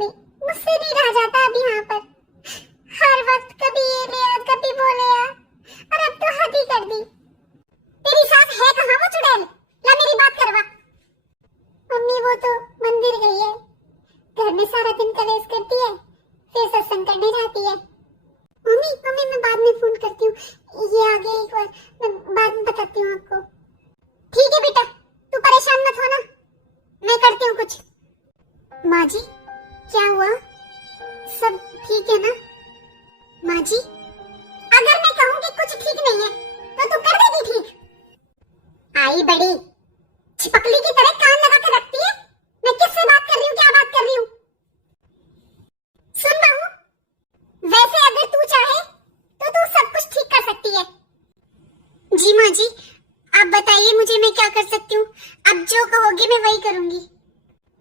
Mummy, मुझसे नहीं रहा जाता अब यहाँ पर। हर वक्त कभी ये ले आ, कभी वो ले आ, और अब तो हद ही कर दी। तेरी सास है कहाँ वो चुड़ैल? ला मेरी बात करवा। मम्मी वो तो मंदिर गई है, घर में सारा दिन कलेश करती है, फिर सत्संग करने जाती है। मम्मी मम्मी मैं बाद में फोन करती हूँ, ये आ गए एक बार, मैं बाद में बताती हूँ आपको। ठीक है बेटा, तू परेशान मत होना, मैं करती हूँ कुछ। माँ जी क्या हुआ, सब ठीक है ना? माँ जी अगर मैं कहूँ कि कुछ ठीक नहीं है तो तू कर देगी ठीक? आई बड़ी छिपकली की तरह कान लगा कर रखती है। मैं किससे बात कर रही हूँ, क्या बात कर रही हूँ? सुन बहू, वैसे अगर तू चाहे तो तू सब कुछ ठीक कर सकती है। जी माँ जी, आप बताइए मुझे मैं क्या कर सकती हूँ। अब जो कहोगी मैं वही करूंगी।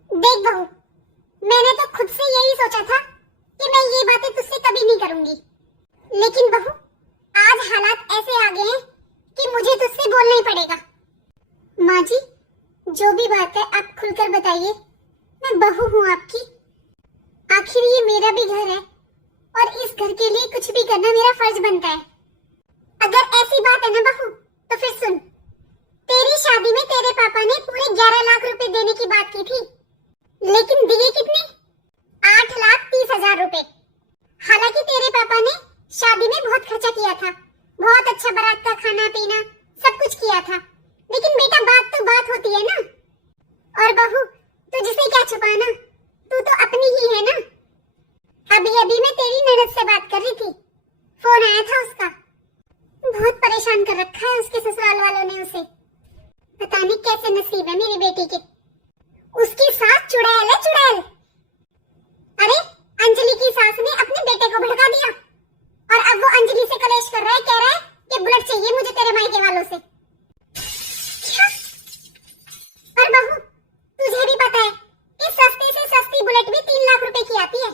देख बहू, मैंने तो खुद से यही सोचा था कि मैं ये बातें तुझसे कभी नहीं करूंगी, लेकिन बहू आज हालात ऐसे आ गए हैं कि मुझे तुझसे बोलना ही पड़ेगा। माँ जी जो भी बात है आप खुलकर बताइए, मैं बहू हूँ आपकी, आखिर ये मेरा भी घर है और इस घर के लिए कुछ भी करना मेरा फर्ज बनता है। अगर ऐसी बात है ना बहू तो फिर सुन, तेरी शादी में तेरे पापा ने पूरे 11 लाख रुपए देने की बात की थी, लेकिन दिए कितने? 8,30,000 रुपए। हालांकि तेरे पापा ने शादी में बहुत खर्चा किया था, बहुत अच्छा बारात का खाना पीना सब कुछ किया था, लेकिन बेटा बात तो बात होती है ना। और बहू तुझसे क्या छुपाना, तू तो अपनी ही है ना। अभी अभी मैं तेरी ननद से बात कर रही थी, फोन आया था उसका, बहुत परेशान कर रखा है उसके ससुराल वालों ने उसे। पता नहीं कैसे नसीब है मेरी बेटी के, उसकी सास चुड़ैल है चुड़ैल। अरे अंजलि की सास ने अपने बेटे को भड़का दिया और अब वो अंजलि से कलेश कर रहा है, कह रहा है कि बुलेट चाहिए मुझे तेरे मायके वालों से। क्या? और बहू तुझे भी पता है कि सस्ती से सस्ती बुलेट भी 3 लाख रुपए की आती है,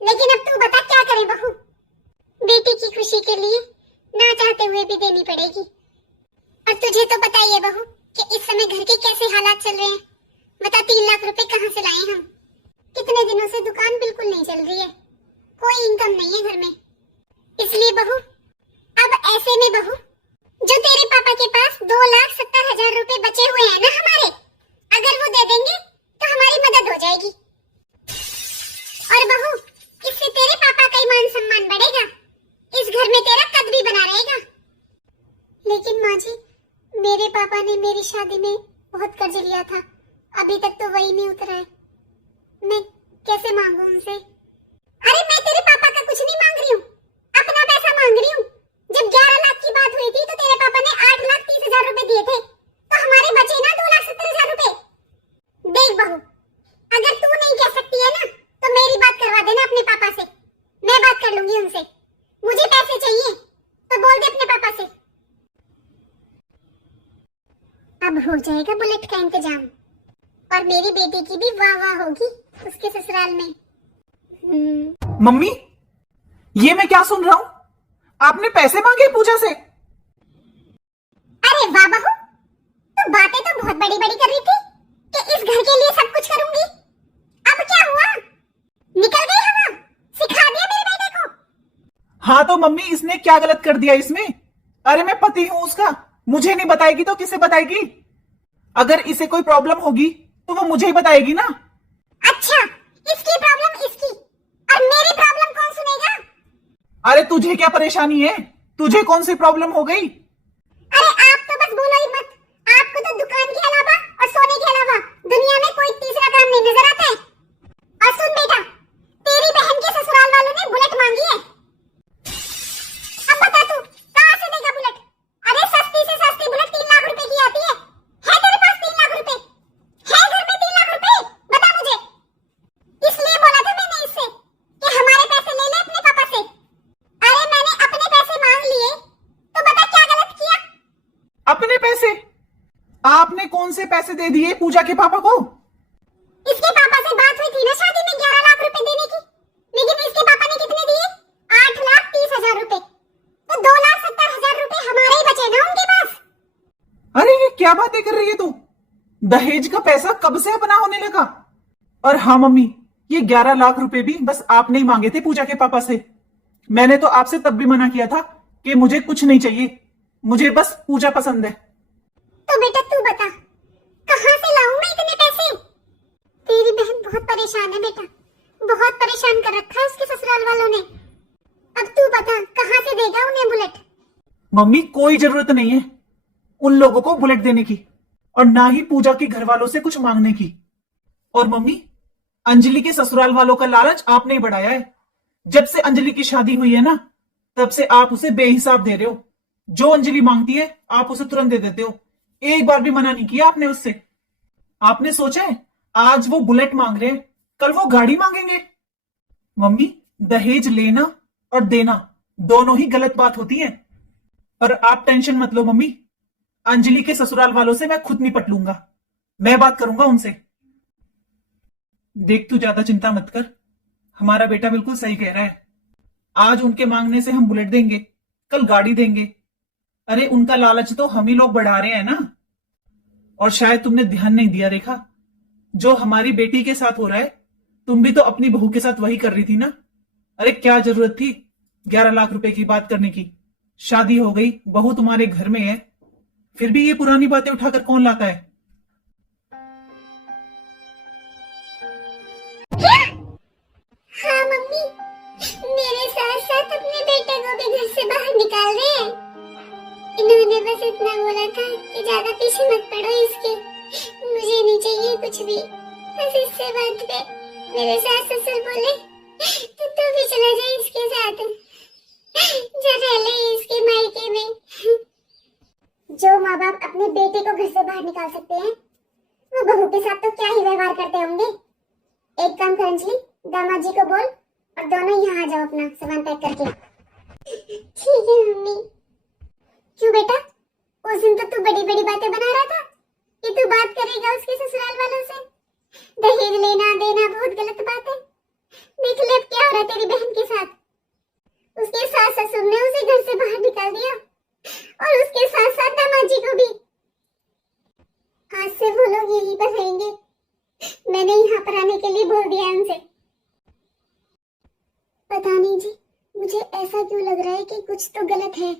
लेकिन अब तू बता क्या करे बहू? बेटी की खुशी के लिए ना चाहते हुए भी देनी पड़ेगी। और तुझे तो पता ही है बहू कि इस समय घर के कैसे हालात चल रहे हैं। बता 3 लाख रुपए कहाँ से लाएं हम? कितने दिनों से दुकान बिल्कुल नहीं चल रही है, कोई इनकम नहीं है घर में। इसलिए बहू अब ऐसे में बहू जो तेरे पापा के पास 2,70,000 रुपए बचे हुए हैं ना हमारे, अगर वो दे देंगे तो हमारी मदद हो जाएगी। और बहू इससे तेरे पापा का मान सम्मान बढ़ेगा, इस घर में तेरा कद भी बना रहेगा। लेकिन माँ जी मेरे पापा ने मेरी शादी में बहुत कर्ज लिया था, अभी तक तो वही नहीं उतरा है, मैं कैसे मांगू उनसे? अरे मैं तेरे पापा का कुछ नहीं मांग रही हूँ, अपना पैसा मांग रही हूँ। जब 11 लाख की बात हुई थी तो तेरे पापा ने 8,30,000 रुपए दिए थे, तो हमारे बचे ना 2,70,000 रुपए। देख बहू अगर तू नहीं कह सकती है ना तो मेरी बात करवा देना अपने पापा से, मैं बात कर लूंगी उनसे। मुझे पैसे चाहिए तो बोल दे अपने पापा से। अब हो जाएगा बुलेट का इंतजाम और मेरी बेटी की भी वाह वाह होगी उसके ससुराल में। मम्मी ये मैं क्या सुन रहा हूँ, आपने पैसे मांगे पूजा से? अरे वाह बहू, तू बातें तो बहुत बड़ी बड़ी कर रही थी कि इस घर के लिए सब कुछ करूंगी, अब क्या हुआ? निकल गई हवा, सिखा दिया मेरे बेटे को। हाँ तो मम्मी इसने क्या गलत कर दिया इसमें? अरे मैं पति हूं उसका, मुझे नहीं बताएगी तो किसे बताएगी? अगर इसे कोई प्रॉब्लम होगी तो वो मुझे ही बताएगी ना। अच्छा इसकी प्रॉब्लम इसकी और मेरी प्रॉब्लम कौन सुनेगा? अरे तुझे क्या परेशानी है, तुझे कौन सी प्रॉब्लम हो गई? अरे आप तो बस बोलो ही मत, आपको तो दुकान के अलावा और सोने के अलावा दुनिया में कोई तीसरा काम नहीं नजर आता है। और सुन बेटा, तेरी बहन के ससुराल वालों ने बुलेट मांगी है, अब बता तू कहाँ से देगा बुलेट? अरे सस्ती से सस्ती बुलेट 3 लाख रुपए की आती है तेरे पास 3 लाख रुपए है? घर में 3 लाख रुपए? बता मुझे। इसलिए बोला था मैंने इससे कि हमारे पैसे ले ले अपने पापा से। अरे मैंने अपने पैसे मांग लिए तो बता क्या गलत किया? अपने पैसे? आपने कौन से पैसे दे दिए पूजा के पापा को? इसके पापा से बात हुई थी ना शादी में 11 लाख रुपए देने की, लेकिन इसके पापा ने कितने दिए? 8,30,000 रुपए। तो 2,70,000 रुपए हमारे ही बचे ना उनके पास। अरे ये क्या बातें कर रही है तू? दहेज का पैसा कब से अपना होने लगा? और हाँ मम्मी, ये 11 लाख रुपए भी बस आपने ही मांगे थे पूजा के पापा से। मैंने तो आपसे तब भी मना किया था कि मुझे कुछ नहीं चाहिए, मुझे बस पूजा पसंद है। तो बेटा तू बता, कहाँ से लाऊं मैं इतने पैसे? तेरी बहन बहुत परेशान है बेटा, बहुत परेशान कर रखा है उसके ससुराल वालों ने। अब तू बता, कहाँ से देगा उन्हें बुलेट? मम्मी कोई जरूरत नहीं है उन लोगों को बुलेट देने की, और ना ही पूजा के घर वालों से कुछ मांगने की। और मम्मी, अंजलि के ससुराल वालों का लालच आपने ही बढ़ाया है। जब से अंजलि की शादी हुई है ना, तब से आप उसे बेहिसाब दे रहे हो। जो अंजलि मांगती है आप उसे तुरंत दे देते हो, एक बार भी मना नहीं किया आपने उससे। आपने सोचा है आज वो बुलेट मांग रहे हैं, कल वो गाड़ी मांगेंगे? मम्मी, दहेज लेना और देना दोनों ही गलत बात होती है। पर आप टेंशन मत लो मम्मी, अंजलि के ससुराल वालों से मैं खुद निपट लूंगा, मैं बात करूंगा उनसे। देख तू ज्यादा चिंता मत कर, हमारा बेटा बिल्कुल सही कह रहा है। आज उनके मांगने से हम बुलेट देंगे, कल गाड़ी देंगे। अरे उनका लालच तो हम ही लोग बढ़ा रहे हैं ना। और शायद तुमने ध्यान नहीं दिया रेखा, जो हमारी बेटी के साथ हो रहा है, तुम भी तो अपनी बहू के साथ वही कर रही थी ना। अरे क्या जरूरत थी 11 लाख रुपए की बात करने की? शादी हो गई, बहू तुम्हारे घर में है, फिर भी ये पुरानी बातें उठाकर कौन लाता है? हाँ मम्मी, मेरे साथ साथ अपने बेटे को भी घर से बाहर निकाल रहे हैं। इन्होंने बस इतना बोला था कि ज्यादा पीछे मत पड़ो इसके, मुझे नहीं चाहिए कुछ भी। बस इससे बात पे मेरे सास ससुर बोले तो तू भी चला जा इसके साथ, जा रह ले इसके मायके में। जो माँ बाप अपने बेटे को घर से बाहर निकाल सकते हैं, वो बहू के साथ तो क्या ही व्यवहार करते होंगे। एक काम कर अंजलि, दामाद जी को बोल और दोनों यहाँ आ जाओ अपना सामान पैक करके। ठीक है मम्मी। क्यों बेटा, उस दिन तो तू बड़ी बड़ी बातें बना रहा था कि तू बात करेगा उसके ससुराल वालों से। दहेज लेना देना बहुत गलत बात है। देख ले अब क्या हो रहा है तेरी बहन के साथ। उसके सास ससुर ने उसे घर से बाहर निकाल दिया और उसके साथ साथ दामाद जी को भी। आज से वो लोग यहीं पर रहेंगे, मैंने यहाँ पर आने के लिए बोल दिया उनसे। पता नहीं जी, मुझे ऐसा क्यों लग रहा है कि कुछ तो गलत है।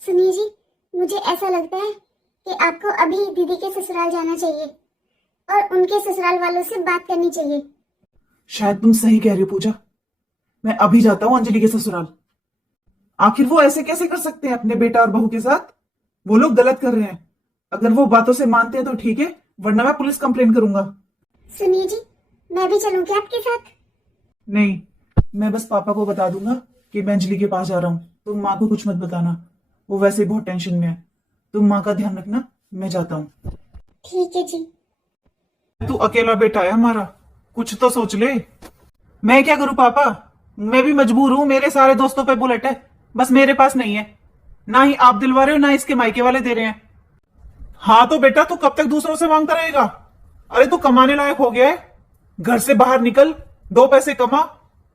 सुनिए जी, मुझे ऐसा लगता है कि आपको अभी दीदी के ससुराल जाना चाहिए और उनके ससुराल वालों से बात करनी चाहिए। शायद तुम सही कह रही हो पूजा, मैं अभी जाता हूँ अंजलि के ससुराल। आखिर वो ऐसे कैसे कर सकते हैं अपने बेटा और बहू के साथ? वो लोग गलत कर रहे हैं। अगर वो बातों से मानते हैं तो ठीक है, वरना मैं पुलिस कंप्लेन करूंगा। सुनिए जी, मैं भी चलूं क्या आपके साथ? नहीं, मैं बस पापा को बता दूंगा कि मैं अंजलि के पास जा रहा हूँ। तुम माँ को कुछ मत बताना, वो वैसे ही बहुत टेंशन में है। तुम माँ का ध्यान रखना, मैं जाता हूँ। ठीक है जी। तू अकेला बेटा है हमारा, कुछ तो सोच ले। मैं क्या करूं पापा, मैं भी मजबूर हूं। मेरे सारे दोस्तों पे बुलेट है, बस मेरे पास नहीं है। ना ही आप दिलवा रहे हो, ना इसके मायके वाले दे रहे हैं। हाँ तो बेटा, तू कब तक दूसरों से मांगता रहेगा? अरे तू कमाने लायक हो गया है, घर से बाहर निकल, 2 पैसे कमा,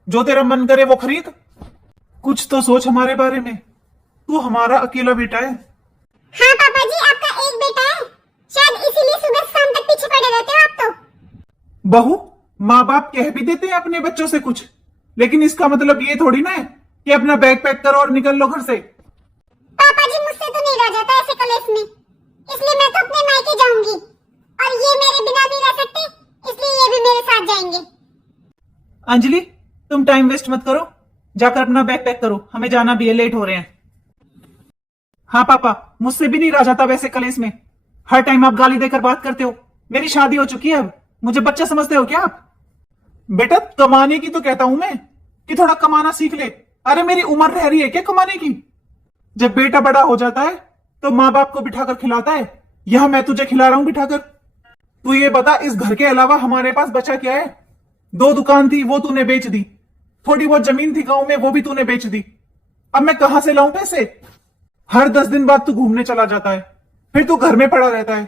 जो तेरा मन करे वो खरीद। कुछ तो सोच हमारे बारे में, तू हमारा अकेला बेटा है। हाँ पापा जी, आपका एक बेटा है, शायद इसीलिए सुबह शाम तक पीछे पड़े रहते हो आप तो। बहू, माँ बाप कह भी देते हैं अपने बच्चों से कुछ, लेकिन इसका मतलब ये थोड़ी ना है कि अपना बैग पैक करो और निकल लो घर से। पापा जी, मुझसे तो नहीं रह जाता ऐसे कलेश में, इसलिए मैं तो अपने मायके जाऊंगी और ये मेरे बिना नहीं रह सकते, इसलिए ये भी मेरे साथ जाएंगे। अंजलि, तुम टाइम वेस्ट मत करो, जाकर अपना बैग पैक करो, हमें जाना भी है, लेट हो रहे हैं। हाँ पापा, मुझसे भी नहीं रह जाता वैसे कलेश में। हर टाइम आप गाली देकर बात करते हो। मेरी शादी हो चुकी है, अब मुझे बच्चा समझते हो क्या आप? बेटा, कमाने की तो कहता हूं मैं कि थोड़ा कमाना सीख ले। अरे मेरी उम्र रह रही है क्या कमाने की? जब बेटा बड़ा हो जाता है तो माँ बाप को बिठाकर खिलाता है, यहां मैं तुझे खिला रहा हूं बिठाकर। तू ये बता, इस घर के अलावा हमारे पास बचा क्या है? 2 दुकान थी, वो तूने बेच दी। थोड़ी बहुत जमीन थी गांव में, वो भी तूने बेच दी। अब मैं कहां से लाऊं पैसे? हर 10 दिन बाद तू घूमने चला जाता है, फिर तू घर में पड़ा रहता है।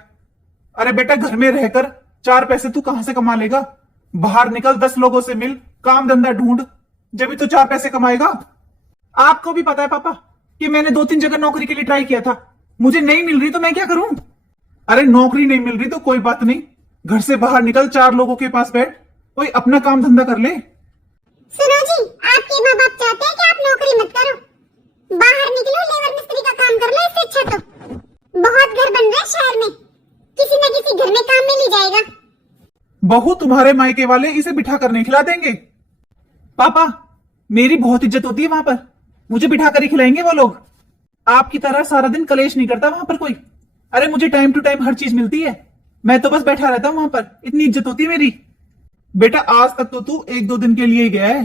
अरे बेटा, घर में रहकर 4 पैसे तू कहां से कमा लेगा? बाहर निकल, 10 लोगों से मिल, काम धंधा ढूंढ, जब भी तू 4 पैसे कमाएगा। आपको भी पता है पापा कि मैंने 2-3 जगह नौकरी के लिए ट्राई किया था, मुझे नहीं मिल रही तो मैं क्या करूं? अरे नौकरी नहीं मिल रही तो कोई बात नहीं, घर से बाहर निकल, 4 लोगों के पास बैठ, कोई अपना काम धंधा कर ले। सुनो जी, आपके माँ बाप चाहते हैं कि आप नौकरी मत करो, बाहर निकलो, लेबर मिस्त्री का काम कर लो। इससे अच्छा तो बहुत घर बन रहे हैं शहर में, किसी न किसी घर में काम मिल ही जाएगा। बहू तुम्हारे मायके वाले इसे बिठा कर नहीं खिला देंगे। पापा, मेरी बहुत इज्जत होती है वहां पर, मुझे बिठा कर ही खिलाएंगे वो लोग। आपकी तरह सारा दिन कलेश नहीं करता वहां पर कोई। अरे मुझे टाइम टू टाइम हर चीज मिलती है, मैं तो बस बैठा रहता हूं वहां पर, इतनी इज्जत होती है मेरी। बेटा आज तक तो तू 1-2 दिन के लिए ही गया है,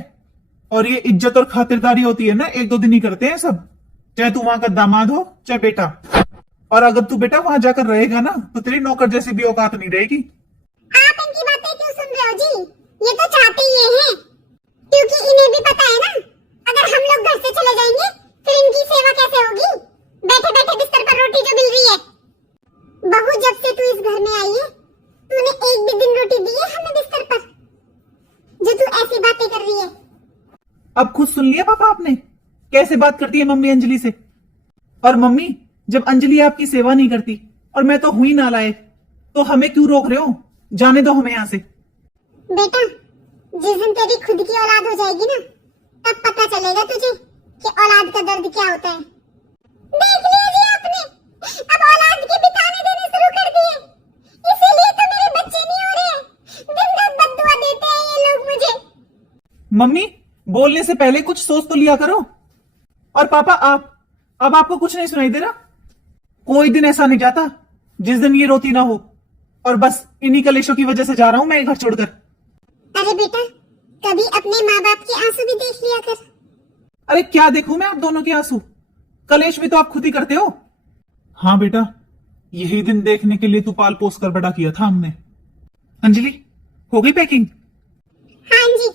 और ये इज्जत और खातिरदारी होती है ना, 1-2 दिन ही करते हैं सब, चाहे तू वहां का दामाद हो चाहे बेटा। और अगर तू बेटा वहां जाकर रहेगा ना तो तेरी नौकर जैसी भी औकात नहीं रहेगी। आप इनकी बातें क्यों सुन रहे हो जी? ये तो चाहते ही ये हैं, क्योंकि इन्हें भी पता है ना, अगर हम लोग घर से चले जाएंगे फिर इनकी सेवा कैसे होगी? बैठे बैठे बिस्तर पर रोटी जो मिल रही है। बहू, जब से तू इस घर में आई है, तूने एक भी दिन रोटी दी है हमें बिस्तर पर, जो तू ऐसी बातें कर रही है? अब खुद सुन लिया पापा आपने कैसे बात करती है मम्मी अंजलि से। और मम्मी, जब अंजलि आपकी सेवा नहीं करती और मैं तो हुई नालायक, तो हमें क्यों रोक रहे हो? जाने दो हमें यहाँ से। बेटा, जिस दिन तेरी खुद की औलाद हो जाएगी ना, तब पता चलेगा तुझे कि औलाद का दर्द क्या होता है। देख लिया जी आपने, अब औलाद के भी ताने देने शुरू कर दिए, इसीलिए तो मेरे बच्चे नहीं हो रहे। दिन रात बद्दुआ देते हैं ये लोग मुझे। मम्मी, बोलने से पहले कुछ सोच तो लिया करो। और पापा, अब आपको कुछ नहीं सुनाई दे रहा? कोई दिन ऐसा नहीं जाता जिस दिन ये रोती ना हो, और बस इन्हीं कलेशों की वजह से जा रहा हूं मैं घर छोड़कर। अरे बेटा, कभी अपने माँ बाप के आंसू भी देख लिया कर। अरे क्या देखूं मैं आप दोनों के आंसू? कलेश भी तो आप खुद ही करते हो। हाँ बेटा, यही दिन देखने के लिए तू पाल पोस कर बड़ा किया था हमने। अंजलि, हो गई पैकिंग? हाँ जी,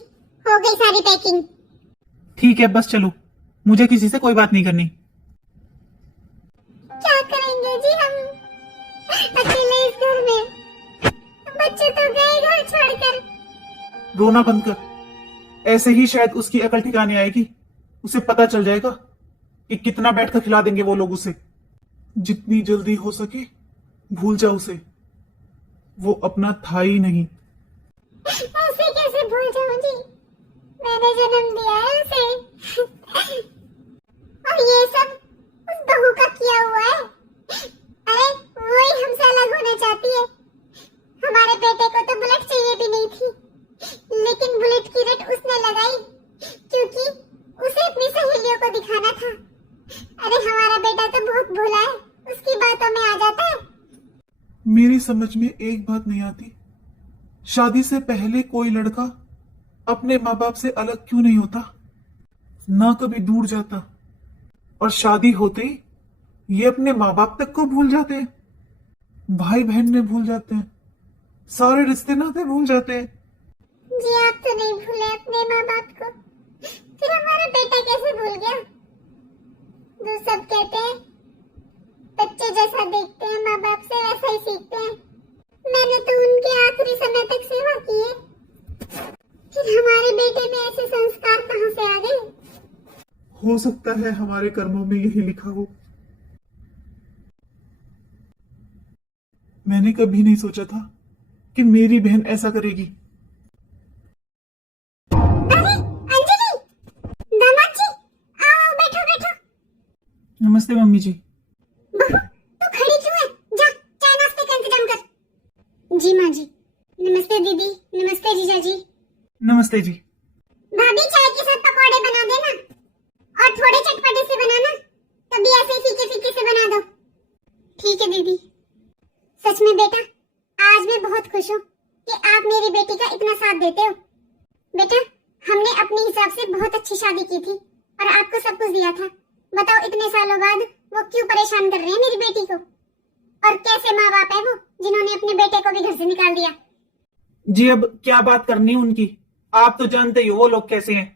हो गई सारी पैकिंग। ठीक है, बस चलो, मुझे किसी से कोई बात नहीं करनी। क्या करेंगे जी हम अकेले इस घर में? बच्चे तो गए घर छोड़कर। रोना बंद कर, ऐसे ही शायद उसकी अकल ठिकाने आएगी, उसे पता चल जाएगा कि कितना बैठकर खिला देंगे वो लोग उसे। जितनी जल्दी हो सके भूल जा उसे, वो अपना था ही नहीं। ऐसे कैसे भूल जाऊं जी? मैंने जन्म दिया है उसे। और ये सब उस बहू का किया हुआ है। अरे वो ही हमसे अलग होना चाहती है। हमारे बेटे को तो बुलेट चाहिए भी नहीं थी, लेकिन बुलेट की रेट उसने लगाई क्योंकि उसे अपनी सहेलियों को दिखाना था। अरे हमारा बेटा तो बहुत भोला है, उसकी बातों में आ जाता है। मेरी समझ में एक बात नहीं आती, शादी से पहले कोई लड़का अपने माँ बाप से अलग क्यों नहीं होता, ना कभी दूर जाता, और शादी होते ही ये अपने माँ बाप तक को भूल जाते हैं, भाई बहन ने भूल जाते हैं, सारे रिश्ते नाते भूल जाते हैं। जी आप तो नहीं भूले अपने माँ बाप को, फिर हमारा बेटा कैसे भूल गया? जो सब कहते हैं बच्चे जैसा देखते हैं माँ बाप से वैसा ही सीखते हैं। मैंने तो उनके आखिरी समय तक सेवा की है, फिर हमारे बेटे में ऐसे संस्कार कहाँ से आ गए? हो सकता है हमारे कर्मों में यही लिखा हो। मैंने कभी नहीं सोचा था कि मेरी बहन ऐसा करेगी। अरे अंजलि, दामाद जी, आओ बैठो बैठो। नमस्ते मम्मी जी। बहू, तू खड़ी क्यों है? जा चाय नाश्ते का इंतजाम कर। जी माँ जी। नमस्ते दीदी। नमस्ते जीजा जी। नमस्ते जी। भाभी, चाय के साथ पकौड़े बना देना, और थोड़े चटपटे से बनाना, कभी ऐसे फीके फीके से बना दो। ठीक है दीदी। सच में बेटा, आज मैं बहुत खुश हूँ कि आप मेरी बेटी का इतना साथ देते हो। बेटा, हमने अपने हिसाब से बहुत अच्छी शादी की थी और आपको सब कुछ दिया था। बताओ इतने सालों बाद वो क्यों परेशान कर रहे हैं मेरी बेटी को? और कैसे माँ बाप है वो जिन्होंने अपने बेटे को भी घर से निकाल दिया? जी अब क्या बात करनी है उनकी, आप तो जानते ही हो वो लोग कैसे हैं।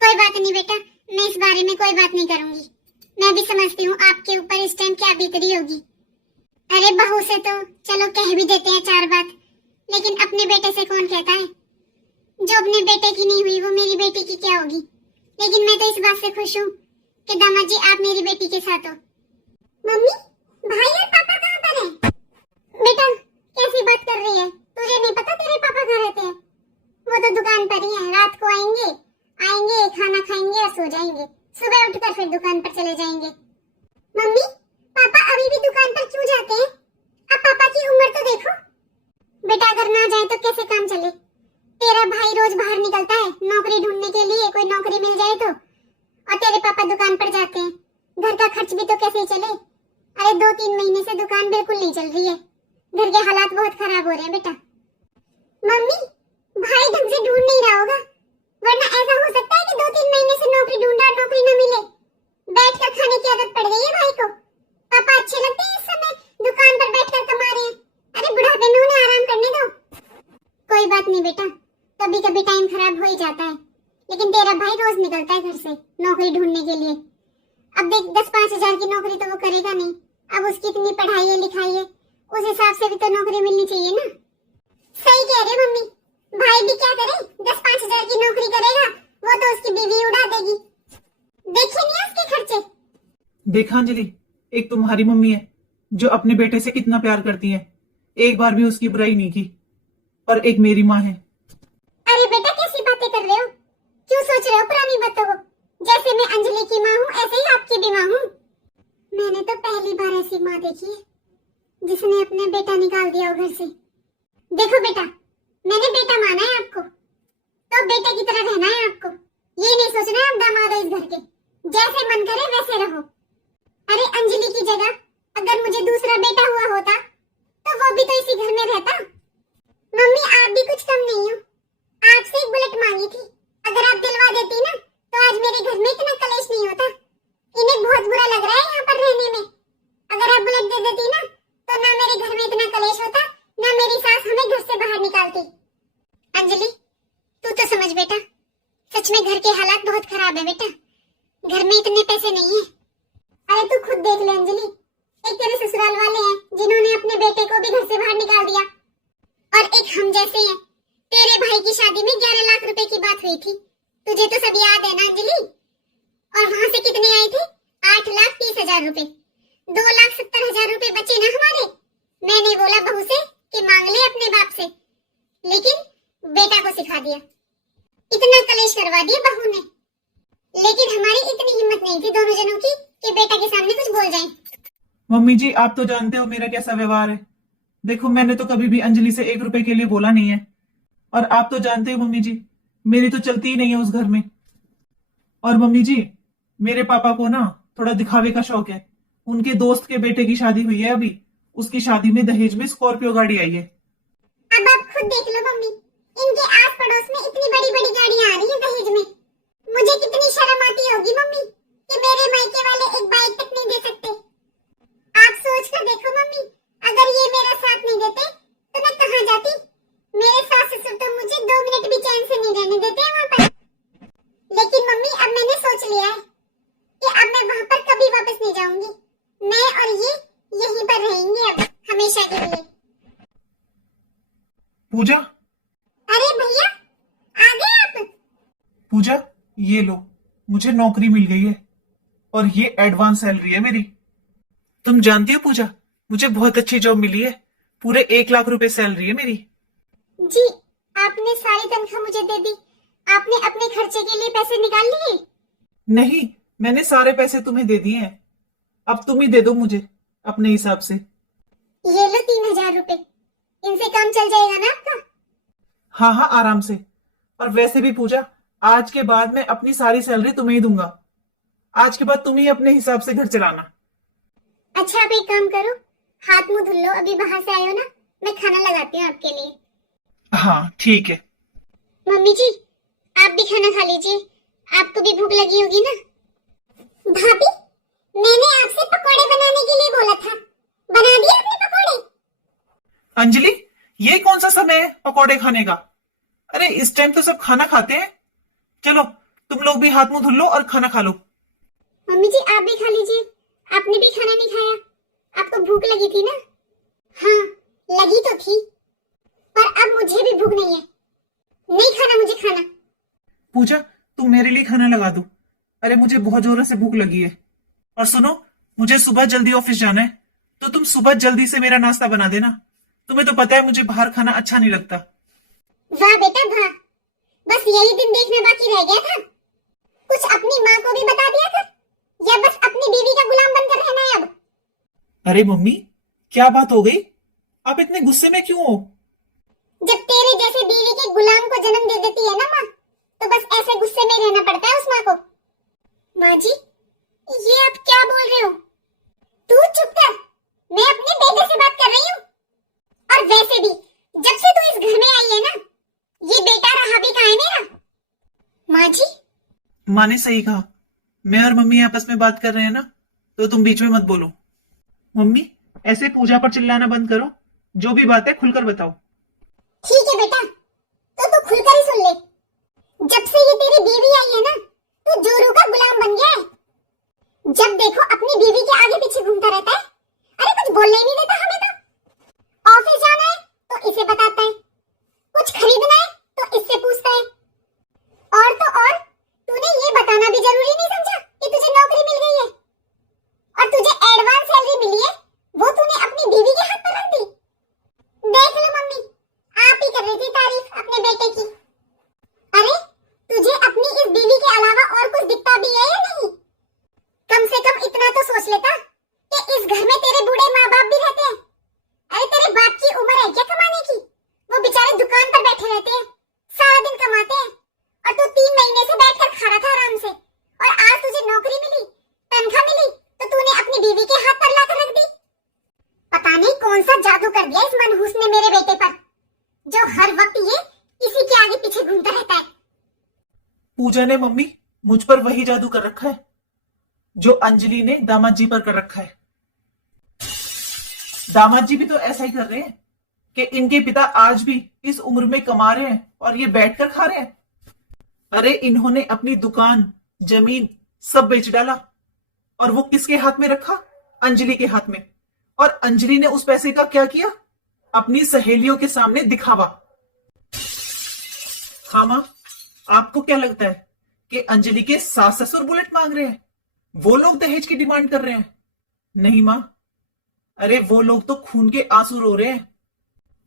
कोई बात नहीं बेटा, मैं इस बारे में कोई बात नहीं करूंगी। मैं भी समझती हूँ आपके ऊपर इस टाइम क्या बीत रही होगी। अरे बहू से तो चलो कह भी देते हैं 4 बात, लेकिन अपने बेटे से कौन कहता है? जो अपने बेटे की नहीं हुई वो मेरी बेटी की क्या होगी? लेकिन मैं तो इस बात से खुश हूँ कि दामाद जी आप मेरी बेटी के साथ हो। मम्मी, भाई और पापा कहाँ पर हैं? बेटा कैसी बात कर रही है? तुझे नहीं पता तेरे पापा कहाँ रहते हैं? वो तो तो दुकान पर ही हैं, रात को आएंगे आएंगे खाना खाएंगे और सो जाएंगे, सुबह उठकर फिर दुकान पर चले जाएंगे। मम्मी पापा अभी भी दुकान पर क्यों जाते हैं? अब पापा की उम्र तो देखो। बेटा अगर ना जाए तो कैसे काम चले? तेरा भाई रोज बाहर निकलता है नौकरी ढूंढने के लिए, कोई नौकरी मिल जाए तो, और तेरे पापा दुकान पर जाते हैं, घर का खर्च भी तो कैसे चले? अरे 2-3 महीने से दुकान बिल्कुल नहीं चल रही है, घर के हालात बहुत खराब हो रहे हैं बेटा। मम्मी भाई ढंग से ढूंढ नहीं रहा होगा, वरना ऐसा हो सकता है कि 2-3 महीने से नौकरी ढूंढा और नौकरी न मिले, बैठ कर खाने की आदत पड़ गई है भाई को। पापा अच्छे लगते हैं इस समय दुकान पर बैठकर कमा रहे हैं, अरे बुढ़ापे में उन्हें आराम करने दो। कोई बात नहीं बेटा, कभी कभी टाइम खराब हो ही जाता है, लेकिन तेरा भाई रोज निकलता है घर से नौकरी ढूंढने के लिए। अब देख 10-5 हजार की नौकरी तो वो करेगा नहीं, अब उसकी इतनी पढ़ाई है लिखाई है, उस हिसाब से भी तो नौकरी मिलनी चाहिए ना। सही कह रहे मम्मी, भाई भी क्या करे, 10-5 हजार की नौकरी करेगा वो तो उसकी बीवी उड़ा देगी, देखे नहीं उसके खर्चे। देखा अंजलि, एक तुम्हारी मम्मी है जो अपने बेटे से कितना प्यार करती है, एक बार भी उसकी बुराई नहीं की, और एक मेरी माँ है। अरे बेटा कैसी बातें कर रहे हो, क्यों सोच रहे हो पुरानी बातों को? जैसे मैं अंजलि की माँ हूँ ऐसे ही आपकी भी माँ हूँ। मैंने तो पहली बार ऐसी माँ देखी है जिसने अपने बेटा निकाल दिया हो घर से। देखो बेटा, मैंने बेटा माना है आपको तो बेटे की तरह रहना है आपको, ये नहीं सोचना है आप दामाद हो इस घर के, जैसे मन करे वैसे रहो। अरे अंजलि की जगह अगर मुझे दूसरा बेटा हुआ होता तो वो भी तो इसी घर में रहता। मम्मी आप भी कुछ कम नहीं हो, आपसे एक बुलेट मांगी थी, अगर आप दिलवा देती ना तो आज मेरे घर में इतना कलेश नहीं होता। इन्हें बहुत बुरा लग रहा है यहाँ पर रहने में, अगर आप बुलेट दे देती ना तो ना मेरे घर में इतना कलेश होता, ना मेरी सास हमें घर से बाहर निकालती। अंजलि तू तो समझ बेटा, सच में घर के हालात बहुत खराब है बेटा, घर में इतने पैसे नहीं है। अरे तू खुद देख ले अंजलि, एक तेरे ससुराल वाले हैं जिन्होंने अपने बेटे को भी घर से बाहर निकाल दिया, और एक हम जैसे हैं। तेरे भाई की शादी में 11 लाख रुपए की बात हुई थी, तुझे तो सब याद है ना अंजलि? और वहां से कितने आए थे? 8,30,000 रुपए, 2,70,000 रुपए बचे ना हमारे। मैंने बोला बहू से कि मांग ले अपने बाप से, लेकिन बेटा को सिखा दिया, इतना कलेश करवा दिया बहू ने। लेकिन हमारी इतनी हिम्मत नहीं थी दोनों जनों की कि बेटा के सामने कुछ बोल जाएं। मम्मी जी आप तो जानते हो मेरा कैसा व्यवहार है, देखो मैंने तो कभी भी अंजलि से 1 रुपए के लिए बोला नहीं है, और आप तो जानते हो मम्मी जी मेरी तो चलती ही नहीं है उस घर में। और मम्मी जी मेरे पापा को ना थोड़ा दिखावे का शौक है, उनके दोस्त के बेटे की शादी हुई है अभी, उसकी शादी में दहेज में स्कॉर्पियो गाड़ी आई है। अब आप खुद देख लो मम्मी, इनके आस पड़ोस में इतनी बड़ी बड़ी गाड़ियां आ रही हैं दहेज में, मुझे कितनी शर्म आती होगी मम्मी कि मेरे मायके वाले एक बाइक तक नहीं दे सकते। आप सोच कर देखो मम्मी, अगर ये मेरा साथ नहीं देते तो मैं कहाँ जाती? मेरे सास ससुर तो मुझे 2 मिनट भी चैन से नहीं रहने देते वहाँ पर। लेकिन मम्मी अब मैंने सोच लिया है कि अब मैं वहाँ पर कभी वापस नहीं जाऊंगी, मैं और ये यहीं पर रहेंगे अब हमेशा के लिए। पूजा, अरे भैया आ गए आप? पूजा ये लो, मुझे नौकरी मिल गई है और ये एडवांस सैलरी है मेरी। तुम जानती हो पूजा, मुझे बहुत अच्छी जॉब मिली है, पूरे 1 लाख रुपए सैलरी है मेरी। जी आपने सारी तनख्वाह मुझे दे दी, आपने अपने खर्चे के लिए पैसे निकाल लिए? नहीं, मैंने सारे पैसे तुम्हें दे दिए हैं, अब तुम ही दे दो मुझे अपने हिसाब से। ये लो 3,000 रुपए, इनसे काम चल जाएगा ना आपका? हाँ हाँ आराम से, और वैसे भी पूजा आज के बाद मैं अपनी सारी सैलरी तुम्हें ही दूंगा, आज के बाद तुम ही अपने हिसाब से घर चलाना। अच्छा आप एक काम करो, हाथ मुंह धुल लो, अभी बाहर से आए हो ना, मैं खाना लगाती हूँ आपके लिए। हाँ ठीक है। मम्मी जी आप भी खाना खा लीजिए, आपको भी भूख लगी होगी ना। भाभी मैंने आपसे पकोड़े बनाने के लिए बोला था, बना दिए आपने पकोड़े? अंजलि ये कौन सा समय है पकौड़े खाने का? अरे इस टाइम तो सब खाना खाते हैं, चलो तुम लोग भी हाथ मुंह धुल लो और खाना खा लो। मम्मी जी आप भी खा लीजिए, आपने भी खाना नहीं खाया, आपको भूख लगी थी ना? हाँ लगी तो थी, पर अब मुझे भी भूख नहीं है, नहीं खाना मुझे खाना। पूजा तुम मेरे लिए खाना लगा दो, अरे मुझे बहुत जोरों से भूख लगी है। और सुनो मुझे सुबह जल्दी ऑफिस जाना है, तो तुम सुबह जल्दी से मेरा नाश्ता बना देना, तुम्हें तो पता है मुझे बाहर खाना अच्छा नहीं लगता। वाह बेटा वाह, रह गया था? कुछ अपनी माँ को भी बता दिया था, या बस अपनी बीवी का गुलाम बनकर रहना है अब? अरे मम्मी, क्या बात हो गई? आप इतने गुस्से में क्यों हो? जब तेरे जैसे बीवी के गुलाम को जन्म दे देती है ना माँ, तो बस ऐसे गुस्से में रहना पड़ता है उस माँ को। माँ जी, ये आप क्या बोल रहे हो? तू चुप कर, मैं अपने बेटे से बात कर रही हूँ। और वैसे भी जब से तू इस घर में आई है ना, ये बेटा रहा भी कहाँ है मेरा? माँ जी, माँ ने सही कहा। मैं और मम्मी आपस में बात कर रहे हैं ना, तो तुम बीच में मत बोलो। मम्मी, ऐसे पूजा पर चिल्लाना बंद करो। जो भी बात है खुलकर बताओ। ठीक है बेटा, तो तू खुलकर ही सुन ले। जब से ये तेरी बीवी आई है ना, तू जोरू का गुलाम बन गया है। जब देखो अपनी बीवी के आगे पीछे घूमता रहता है। अरे कुछ बोलने ही नहीं देता हमें तो। ऑफिस जाना है तो इसे बताता है, कुछ खरीदना है तो इससे पूछता है। और तो और तूने ये बताना भी जरूरी नहीं समझा कि तुझे नौकरी मिल गई है, और तुझे एडवांस सैलरी मिली है, वो तूने अपनी बीवी के हाथ पर रख दी। देख लो मम्मी, आप ही कर रही थी तारीफ अपने बेटे की। अरे तुझे अपनी इस बीवी के अलावा और कुछ दिखता भी है या नहीं? कम से कम इतना तो सोच लेता कि इस घर में तेरे बूढ़े माँ बाप भी रहते हैं। अरे तेरे बाप की उम्र है क्या कमाने की? वो बेचारे दुकान पर बैठे रहते हैं, सारा दिन कमाते हैं, और तू 3 महीने से बैठकर खा रहा था आराम से। और आज तुझे नौकरी मिली, तनख्वाह मिली, तो तूने अपनी बीवी के हाथ पर लाकर रख दी। पता नहीं कौन सा जादू कर दिया इस मनहूस ने मेरे बेटे पर, जो हर वक्त ये इसी के आगे पीछे घूमता रहता है। पूजा ने मम्मी मुझ पर वही जादू कर रखा है जो अंजलि ने दामाद जी पर कर रखा है। दामाद जी भी तो ऐसा ही कर रहे हैं कि इनके पिता आज भी इस उम्र में कमा रहे हैं और ये बैठकर खा रहे हैं। अरे इन्होंने अपनी दुकान, जमीन सब बेच डाला, और वो किसके हाथ में रखा? अंजलि के हाथ में। और अंजलि ने उस पैसे का क्या किया? अपनी सहेलियों के सामने दिखावा। हाँ मां, आपको क्या लगता है कि अंजलि के सास ससुर बुलेट मांग रहे हैं? वो लोग दहेज की डिमांड कर रहे हैं? नहीं मां, अरे वो लोग तो खून के आंसू रो रहे हैं,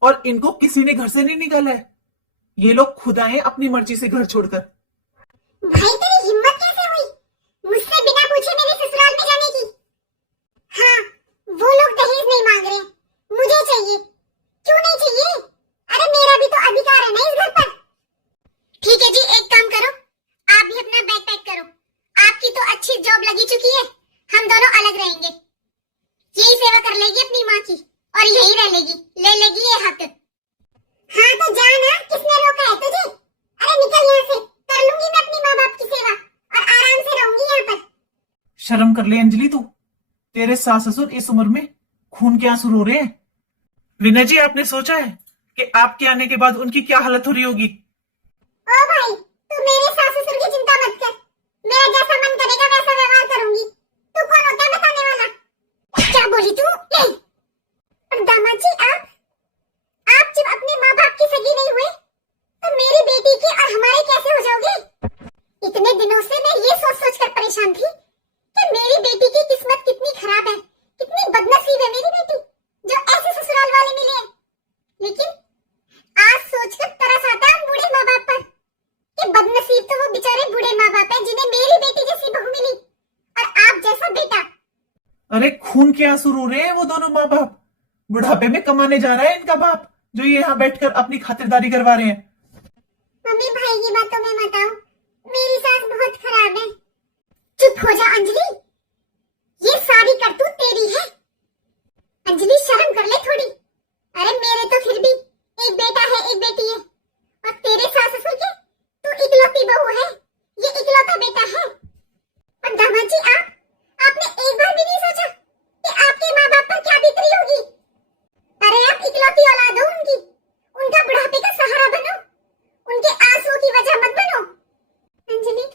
और इनको किसी ने घर से नहीं निकाला है। ये लोग खुद आए अपनी मर्जी से घर छोड़कर। भाई तेरी हिम्मत कैसे हुई मुझसे बिना पूछे मेरे ससुराल में जाने की? हाँ, वो लोग दहेज नहीं मांग रहे, मुझे चाहिए। क्यों नहीं चाहिए? अरे मेरा भी तो अधिकार है ना इस घर पर। ठीक है जी, एक काम करो, आप भी अपना बैग पैक करो। आपकी तो अच्छी जॉब लगी चुकी है, हम दोनों अलग रहेंगे। यही सेवा कर लेगी अपनी माँ की, और यही रह लेगी, ले लेगी ये हक। हाँ तो जा ना, किसने रोका है तुझे? अरे निकल यहाँ से, कर लूंगी मैं अपनी माँ बाप की सेवा, और आराम से रहूंगी यहाँ पर। शर्म कर ले अंजलि तू। तेरे सास ससुर इस उम्र में खून के आंसू रो रहे हैं। विनय जी, आपने सोचा है कि आपके आने के बाद उनकी क्या हालत हो रही होगी? ओ भाई, तू मेरे सास ससुर की चिंता मत कर, मेरा जैसा मन करेगा वैसा व्यवहार करूंगी। तू कौन होता है बताने वाला? क्या बोली तू? और दामाद जी, आप जब अपने माँ बाप की सगी नहीं हुए, तो मेरी बेटी के और हमारे कैसे हो जाओगे? इतने दिनों से मैं ये सोच सोच कर परेशान थी कि मेरी बेटी की किस्मत कितनी खराब है, कितनी बदनसीब है मेरी बेटी, जो ऐसे ससुराल वाले मिले हैं। लेकिन आज सोचकर तरस आता है उन बूढ़े माँ बाप पर कि बदनसीब तो वो बेचारे बूढ़े माँ बाप हैं जिन्हें मेरी बेटी जैसी बहू मिली, और आप जैसा बेटा। अरे खून के आंसू रो रहे हैं वो दोनों माँ बाप। बुढ़ापे में कमाने जा रहा है इनका बाप, जो ये यहाँ बैठकर अपनी खातिरदारी करवा रहे हैं। मम्मी भाई की बातों में मत आओ, मेरी सास बहुत खराब है। चुप हो जा अंजलि, ये सारी करतूत तेरी है। अंजलि शर्म कर ले थोड़ी। अरे मेरे तो फिर भी एक बेटा है एक बेटी है, और तेरे सास ससुर के तू इकलौती बहू है, ये इकलौता बेटा है। और दामाद जी, आपने एक बार भी नहीं सोचा कि आपके माँ बाप पर क्या बीत रही होगी? अरे आप इकलौती औलाद हो उनकी, उनका बुढ़ापे का सहारा बनो, उनके आंसुओं की वजह मत बनो। अंजलि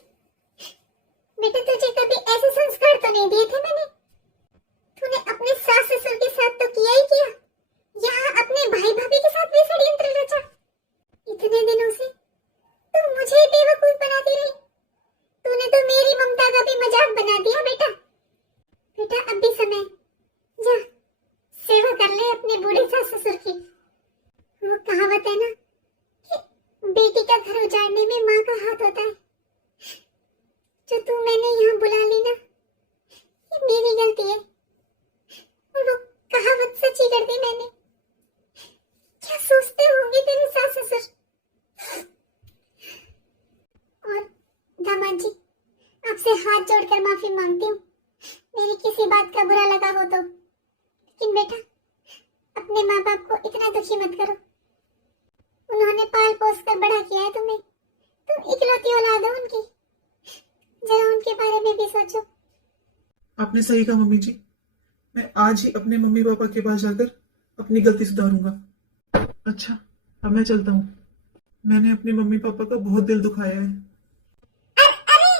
बेटा, तुझे कभी ऐसे संस्कार तो नहीं दिए थे मैंने। तूने अपने सास ससुर के साथ तो किया ही किया, यहाँ अपने भाई भाभी के साथ भी षड्यंत्र रचा। इतने दिनों से तुम मुझे बेवकूफ बनाती रही, तूने तो मेरी ममता का भी मजाक बना दिया। बेटा बेटा, अब भी समय, जा सेवा कर ले अपने बूढ़े सास ससुर की। वो कहावत है ना कि बेटी का घर उजाड़ने में माँ का हाथ होता है, जो तू मैंने यहाँ बुला ली ना, ये मेरी गलती है। और वो कहावत सच्ची कर दी मैंने। क्या सोचते होंगे तेरे सास ससुर। और दामाद जी, आपसे हाथ जोड़कर माफी मांगती हूँ, मेरी किसी बात का बुरा लगा हो तो। लेकिन बेटा, अपने माँ बाप को इतना दुखी मत करो। उन्होंने पाल पोस कर बड़ा किया है तुम्हें, तुम इकलौती औलाद हो उनकी। जरा उनके बारे में भी सोचो। आपने सही कहा मम्मी जी। मैं आज ही अपने मम्मी पापा के पास जाकर अपनी गलती सुधारूंगा। अच्छा, अब मैं चलता हूँ। मैंने अपने मम्मी पापा का बहुत दिल दुखाया है। अरे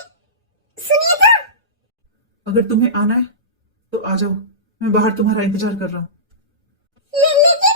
सुनिए तो। अगर तुम्हें आना है तो आ जाओ, मैं बाहर तुम्हारा इंतजार कर रहा हूँ। लेकिन